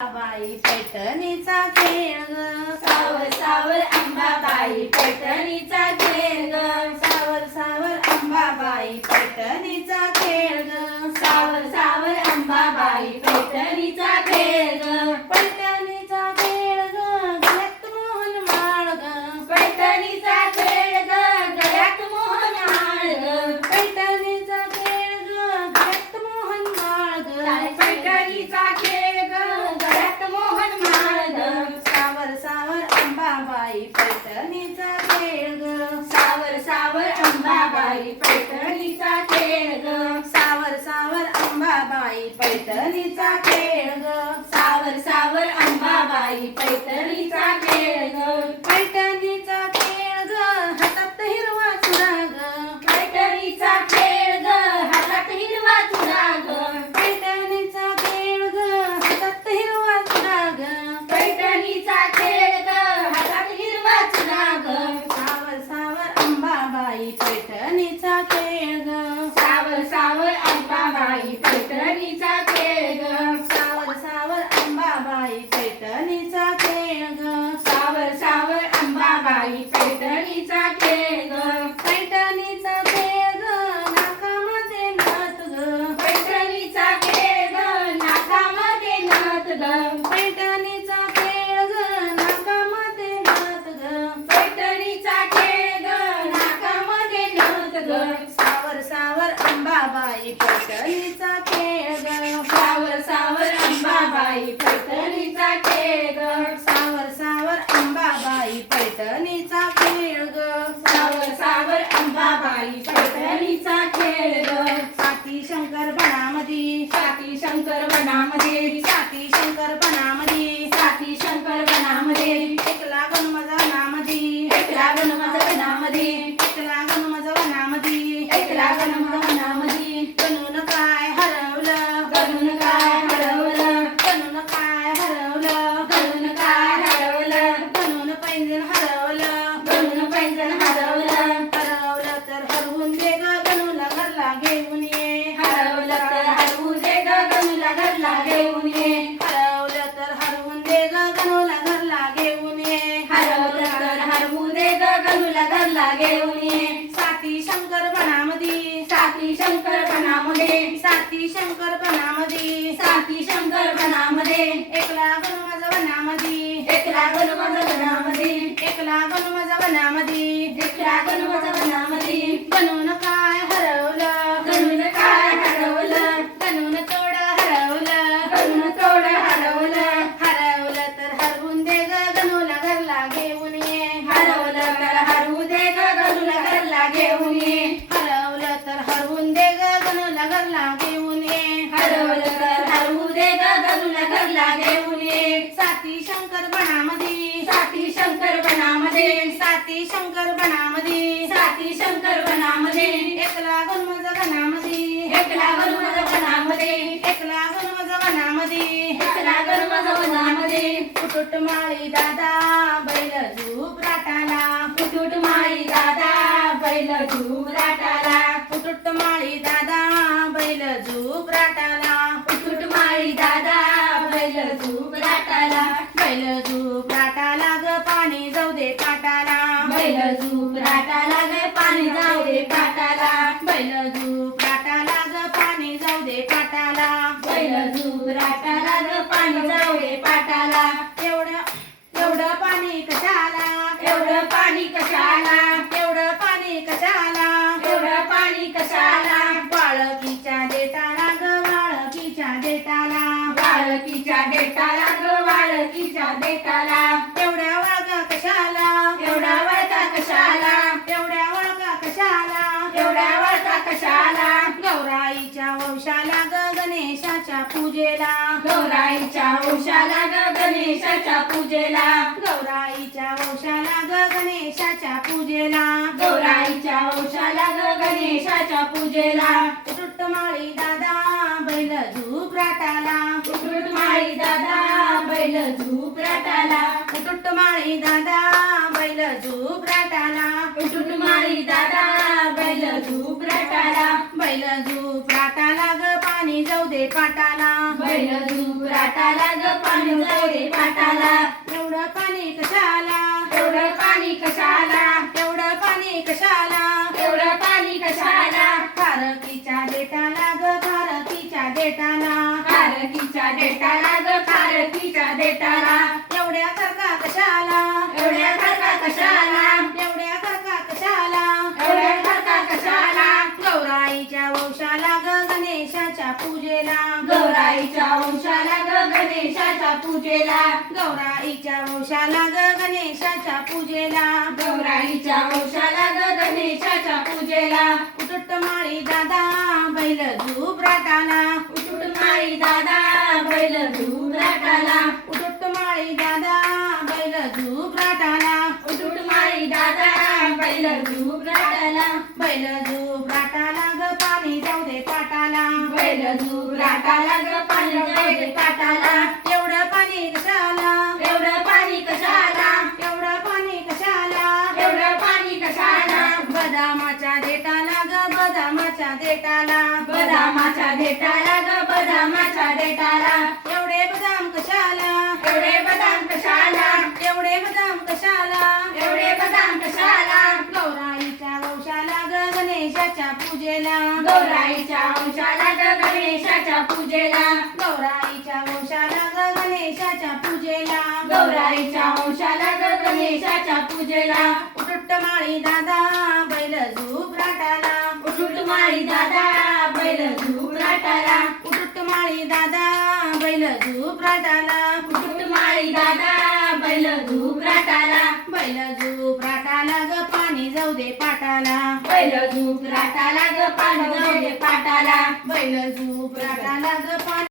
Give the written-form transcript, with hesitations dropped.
बाई पैठणीचा खेळ ग, सावर सावर अंबाबाई पैठणीचा खेळ ग, सावर सावर अंबाबाई पैठणीचा खेळ ग, सावर सावर अंबाबाई पैठणीचा खेळ ग, पैठणीचा खेळ ग, गळ्यात मोहन माळ ग, पैठणीचा खेळ ग, गळ्यात मोहन माळ ग, पैठणीचा खेळ ग, गळ्यात मोहन माळ ग, पैठणीचा खेळ ग, गळ्यात मोहन माळ ग, सावर सावर अंबाबाई पैठणीचा खेळ ग, सावर सावर अंबाबाई पैठणीचा खेळ ग, सावर सावर अंबाबाई पैठणीचा खेळ ग, सावर सावर अंबाबाई पैठणीचा खेळ ग, पैठणीचा खेळ ग, हातात हिरवा चुरा ग, पैठणीचा खेळ ग, हातात हिरवा चुरा ग, पैठणीचा खेळ ग, हातात हिरवा चुरा ग, पैठणीचा खेळ ग, हातात हिरवा चुरा ग, सावर सावर अंबाबाई पैठणीचा खेळ ग, सावर सावर अंबाबाई पैठणीचा खेळ ग, सावर सावर अंबाबाई पैठणीचा खेळ ग, सावर सावर अंबाबाई पैठणीचा खेळ ग, पैठणीचा खेळ ग, नाकामध्ये नथ ग, पैठणीचा खेळ ग, नाकामध्ये नथ ग, पैठणीचा खेळ ग, नाकामध्ये नथ ग, पैठणीचा खेळ ग, नाकामध्ये नथ ग, सावर सावर अंबाबाई पैठणीचा खेळ ग, सावर सावर अंबाबाई पैठणीचा खेळ ग, सावर सावर अंबाबाई पैठणीचा खेळ ग, सावर सावर अंबाबाई पैठणीचा खेळ ग, साती शंकर बनामधी, साती शंकर वनामध्ये, साती शंकर बनामधी, साती शंकर वनामध्ये, एक लागून माझा वनामधी, एक लागण माझं वनामध्ये, एक लागून माझा वनामधी, एक लागण माझं वनामध्ये, गणून काय हरवलं, गणून काय हरवलं, गणून काय हरवलं, गणून काय हरवलं, गणून पैंजण हरवलं, गणून पैंजण हरवलं, हरवलं तर हरवून दे ग, गणूला घरला घेऊन ये, हरवलं तर हरवू दे ग, गणूला घरला घेऊन ये, हरवलं तर हरवून दे ग, गणूला घरला घेऊन ये, हरवलं तर हरवू दे ग, गणूला घरला घेऊन ये, साती शंकर बनामधी, साती शंकर वनामध्ये, साती शंकर बनामधी, साती शंकर वनामध्ये, एक लागून माझा वनामधी, एक लागण माझं वनामध्ये, एक लागून माझा वनामधी, एक लागण माझं वनामध्ये, गणून काय हरवलं, गणून काय हरवलं, गणून थोडं हरवलं, गणून थोडं हरवलं, हरवलं तर हरवून दे ग, गणूला घरला घेऊन ये, हरवलं तर हरवू दे ग, गणूला घरला घेऊन ये, हरवलं तर हरवून दे ग, गणूला घरला घेऊन ये, हरवलं तर हरवू दे ग, गणूला घरला घेऊन ये, साती शंकर बनामधी, साती शंकर वनामध्ये, साती शंकर बनामधी, साती शंकर वनामध्ये, एक लागून माझा वनामधी, एक लागण माझं वनामध्ये, एक लागून माझा वनामधी, एक लागण माझं वनामध्ये, कुटुट माळी दादा बैल झूप राटाला, कुटुट माळी दादा बैल झूप राटाला, कुटुट माळी दादा बैल झूप राटाला, कुटुट माळी दादा बैल झूप राटाला, बैल झूप राटाला ग, पाणी जाऊ दे पाटाला, बैल झूप राटाला ग, पाणी जाऊ दे पाटाला, बैल झूप राटाला ग, पाणी जाऊ दे पाटाला, बैल झूप राटाला ग, पाणी जाऊ दे पाटाला, एवढं एवढं पाणी कशाला, एवढं पाणी कशाला, एवढं पाणी कशाला, एवढं पाणी कशाला, वाळकीच्या देटाला ग, वाळकीच्या देटाला, वाळकीच्या देटाला ग, वाळकीच्या देटाला, एवढ्या वाळका कशाला, एवढा वळका कशाला, एवढ्या वाळका कशाला, एवढा वळका कशाला, गौराईच्या वंशाला ग, गणेशाच्या पूजेला, गौराईच्या वंशाला ग, गणेशाच्या पूजेला, गौराईच्या वंशाला ग, गणेशाच्या पूजेला, गौराईच्या वंशाला ग, गणेशाच्या पूजेला, कुटुट माळी दादा बैल झूप राटाला, कुटुट माळी दादा बैल झूप राटाला, कुटुट माळी दादा बैल झूप राटाला, कुटुट माळी दादा बैल झूप राटाला, बैल झूप राटाला ग, पाणी जाऊ दे पाटाला, बैल झुबराटाला ग पाणी जाऊ दे पाटाला एवढं पाणी कशाला एवढं पाणी कशाला एवढं पाणी कशाला एवढं पाणी कशाला खारकीच्या देटाला ग खारकीच्या देटाला खारकीच्या देटाला ग खारकीच्या देटाला एवढ्या खरका कशाला एवढ्या खरका कशाला एवढ्या खरका कशाला एवढ्या खरका कशाला गौराईच्या वंशाला ग गणेशाच्या पूजेला गौराईच्या वंशाला ग गणेशाच्या पूजेला गौराईच्या वंशाला ग गणेशाच्या पूजेला गौराईच्या वंशाला ग गणेशाच्या पूजेला उटुट माळी दादा बैल झुबराटाला उठूट माळी दादा बैल झुबराटाला उटुट माळी दादा बैल झुबराटाला उठूट माळी दादा बैल झुबराटाला बैल झुबराटाला ग पाणी जाऊ दे पाटाला बैल झुबराटाला ग पाणी जाऊ दे पाटाला एवढं पाणी कशाला एवढं पाणी कशाला एवढं पाणी कशाला एवढं पाणी कशाला बदामाच्या देटाला ग बदामाच्या देटाला बदामाच्या देटाला ग बदामाच्या देटाला एवढे बदाम कशाला एवढे बदाम कशाला एवढे बदाम कशाला एवढे बदाम कशाला गौराईच्या वंशाला ग गणेशाच्या पूजेला गौराईच्या वंशाला ग गणेशाच्या पूजेला गौराईच्या वंशाला ग गणेशाच्या पूजेला गौराईच्या वंशाला ग गणेशाच्या पूजेला उटुट माळी दादा बैल झुबराटाला उठूट माळी दादा बैल झुबराटाला उटुट माळी दादा बैल झुबराटाला उठूट माळी दादा बैल झुबराटाला बैल झुबराटाला ग पाणी जाऊ दे पाटाला बैल झुबराटाला ग पाणी जाऊ दे पाटाला बैल झुबराटाला ग पाणी